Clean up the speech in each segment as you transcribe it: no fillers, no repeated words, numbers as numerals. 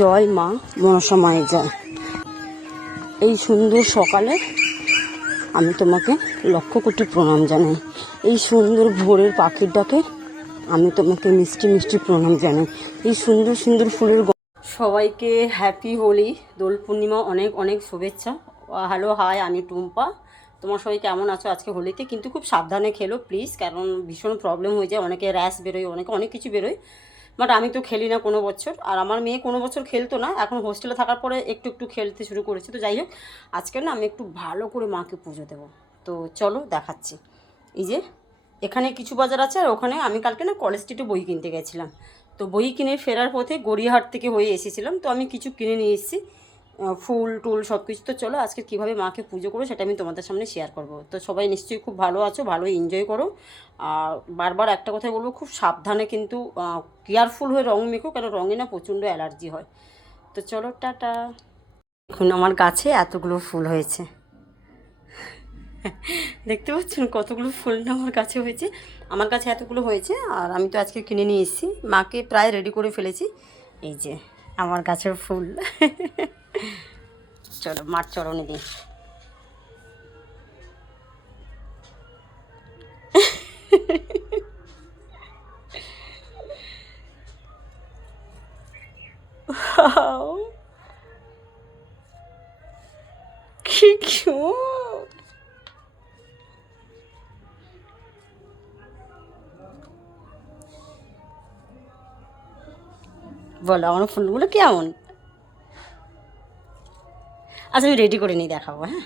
জয় মা মনসা মায়ের জয়। এই সুন্দর সকালে আমি তোমাকে লক্ষ কোটি প্রণাম জানাই। এই সুন্দর ভোরের পাখির ডাকে আমি তোমাকে মিষ্টি মিষ্টি প্রণাম জানাই। এই সুন্দর সুন্দর ফুলের সবাইকে হ্যাপি হোলি, দোল পূর্ণিমা অনেক অনেক শুভেচ্ছা। হ্যালো, হাই, আমি টুম্পা। তোমার সবাই কেমন আছো আজকে হোলিতে? কিন্তু খুব সাবধানে খেলো প্লিজ, কারণ ভীষণ প্রবলেম হয়ে যায়, অনেকে র্যাশ বেরোয়, অনেকে অনেক কিছু বেরোয়। বাট আমি তো খেলি না কোনো বছর, আর আমার মেয়ে কোনো বছর খেলতো না, এখন হোস্টেলে থাকার পরে একটু একটু খেলতে শুরু করেছে। তো যাই হোক, আজকে না আমি একটু ভালো করে মাকে পুজো দেবো। তো চলো দেখাচ্ছি। এই যে এখানে কিছু বাজার আছে, আর ওখানে আমি কালকে না কলেজ স্ট্রিটে বই কিনতে গেছিলাম। তো বই কিনে ফেরার পথে গড়িয়াহাট থেকে হয়ে এসেছিলাম, তো আমি কিছু কিনে নিয়ে এসেছি, ফুল টুল সব কিছু। তো চলো আজকে কীভাবে মাকে পুজো করো সেটা আমি তোমাদের সামনে শেয়ার করবো। তো সবাই নিশ্চয়ই খুব ভালো আছো, ভালো এনজয় করো। আর বারবার একটা কথাই বলবো, খুব সাবধানে কিন্তু কেয়ারফুল হয়ে রঙ মেখো, কেন রঙে না প্রচণ্ড অ্যালার্জি হয়। তো চলো টাটা। এখন আমার গাছে এতগুলো ফুল হয়েছে, দেখতে পাচ্ছেন কতগুলো ফুল না আমার কাছে হয়েছে। আমার কাছে এতগুলো হয়েছে, আর আমি তো আজকে কিনে নিয়ে এসেছি, মাকে প্রায় রেডি করে ফেলেছি। এই যে আমার গাছের ফুল। চলো মার চরণে দিই। কি কিউট! বলো আমার ফুলগুলো কেমন? আচ্ছা আমি রেডি করে নিই, দেখাবো। হ্যাঁ,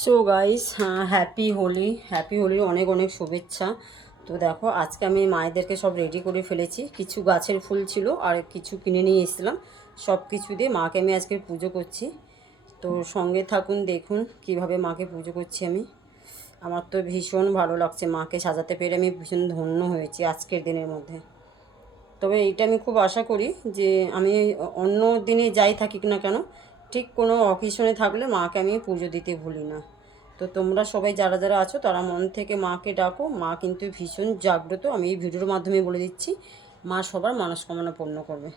so guys, happy Holi, happy হোলির অনেক অনেক শুভেচ্ছা। তো দেখো আজকে আমি মায়েদেরকে সব রেডি করে ফেলেছি, কিছু গাছের ফুল ছিল আর কিছু কিনে নিয়ে এসেছিলাম, সব কিছু দিয়ে মাকে আমি আজকে পুজো করছি। তো সঙ্গে থাকুন, দেখুন কিভাবে মাকে পুজো করছি আমি। আমার তো ভীষণ ভালো লাগছে, মাকে সাজাতে পেরে আমি ভীষণ ধন্য হয়েছি আজকের দিনের মধ্যে। তবে এইটা আমি খুব আশা করি যে আমি অন্য দিনে যাই থাকি না কেন, ঠিক কোনো অকেশনে থাকলে মাকে আমি পুজো দিতে ভুলি না। তো তোমরা সবাই যারা যারা আছো তারা মন থেকে মাকে ডাকো, মা কিন্তু ভীষণ জাগ্রত। আমি এই ভিডিওর মাধ্যমে বলে দিচ্ছি, মা সবার মনস্কামনা পূর্ণ করবে।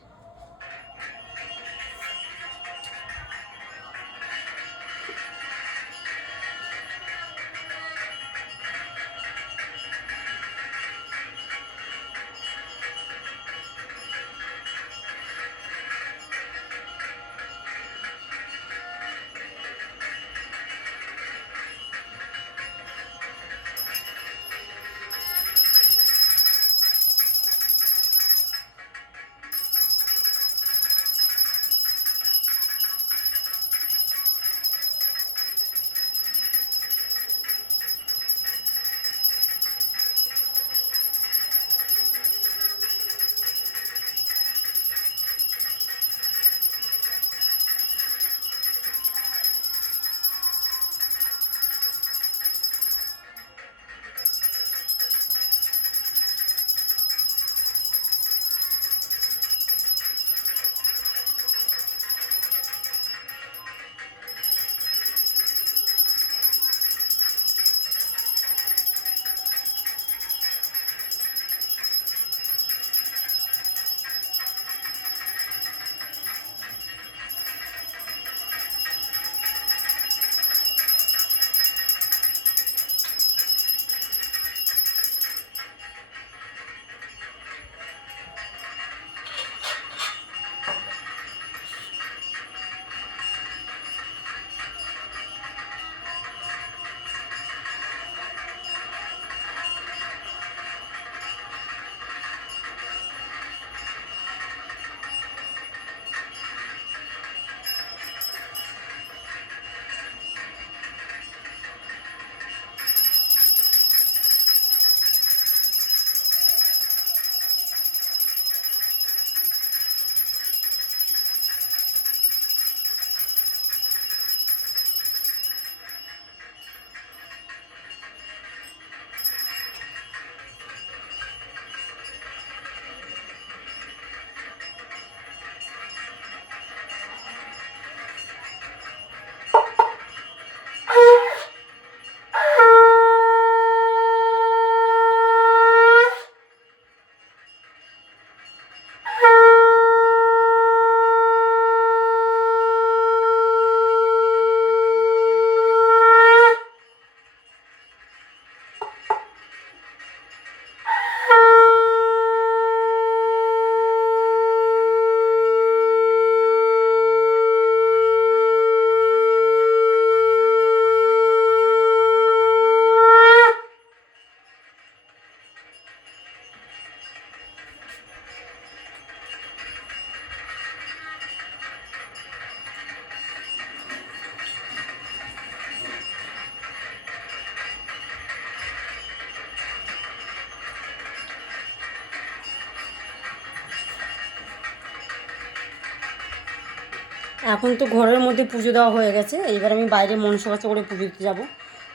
এখন তো ঘরের মধ্যে পুজো দেওয়া হয়ে গেছে, এইবার আমি বাইরে মনসা কাছে করে পুজো দিতে যাবো।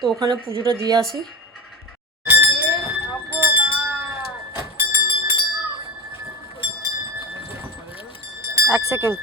তো ওখানে পুজোটা দিয়ে আসি। এক সেকেন্ড।